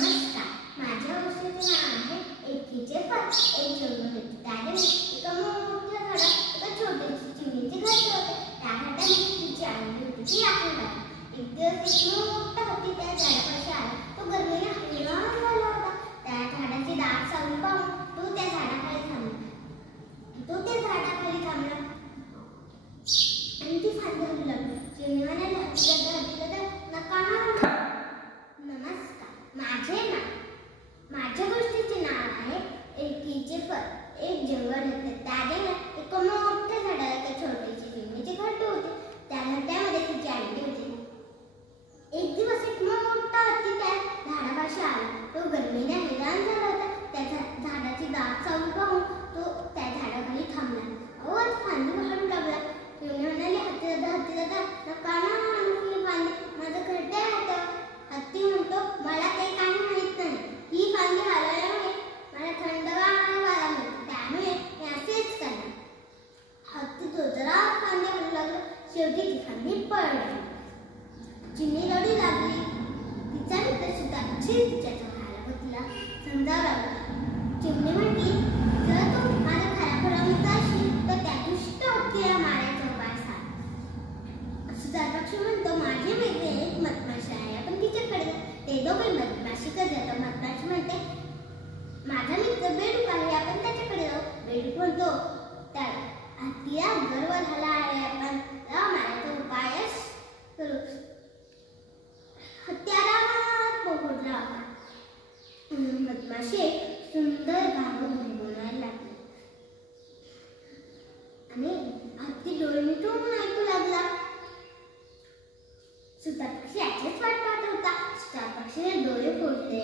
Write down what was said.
नमस्कार, माझ्या गोष्टीचे नाव आहे एकीचे फळ. एक जंगल होते. त्याने एका मोठ्या झाडात एका छोट्याशी चिमणीचे घर होते. त्या घरात तिची अंडी होती. ती राखून राहिली. एक दिवस एक मोठा हत्ती त्या झाडापाशी आला. तो गरमीने हैराण झाला होता. त्या झाडाची दाट सावली पाहून तो त्या झाडाखाली थांबला आणि ती फांदी हलू लागली. चिमणी म्हणाली, हत्ती नका ना. नमस्कार, माझ्या गोष्टीचे नाव आहे एकीचे फळ. एक जंगल होते. त्याने एका मोठ्या झाडाला एका छोटीशी चिमणीचे घरटे होते. त्या घरट्यामध्ये तिची अंडी होती. एक दिवस एक मोठा हत्ती त्या झाडापाशी आला. तो गरमीने हैराण झाला होता. त्या झाडाची दाट सावली पाहून तो त्या झाडाखाली थांबला. अहो, फांदी हलू लागला. चिमणी म्हणाली, हत्ती दादा नका ना आणू फांदी, माझं घरटे आहे. हत्ती म्हणतो, मला ते काही माहित नाही. ही फांदी हलवल्यामुळे मला थंडगार वारा मिळतो, त्यामुळे मी असेच करणार. हत्ती जोरात फांदी हलू लागला. शेवटी ती फांदी पडली. चिमणी रडू लागली. तिचा मित्र सुद्धा अक्षय तिच्याजवळ आला व तिला समजावू लागला. चिमणी म्हटली, जर तू माझा खरा मित्र असशील तर त्या दुष्ट हत्तीला मारायचा उपाय सांग. सुतार पक्षी म्हणतो, माझे मित्र एक मधमाशी आहे, आपण तिच्याकडे जाऊ. ते दोघे मधमाशी करतात. मधमाशी म्हणते, माझा मित्र बेडूक आहे, आपण त्याच्याकडे जाऊ. बेडूक म्हणतो, त्याला हत्तीला गर्व झाला आहे, आपण मारायचा उपाय करू. हत्तीला पोहोचला. मधमाशी सुंदर गाणं गुणगुणायला लागली आणि हत्ती डोळे मिटून ऐकू लागला. सुतार पक्षी याचीच वाट पाहत होता. सुतार पक्षीने डोळे फोडले.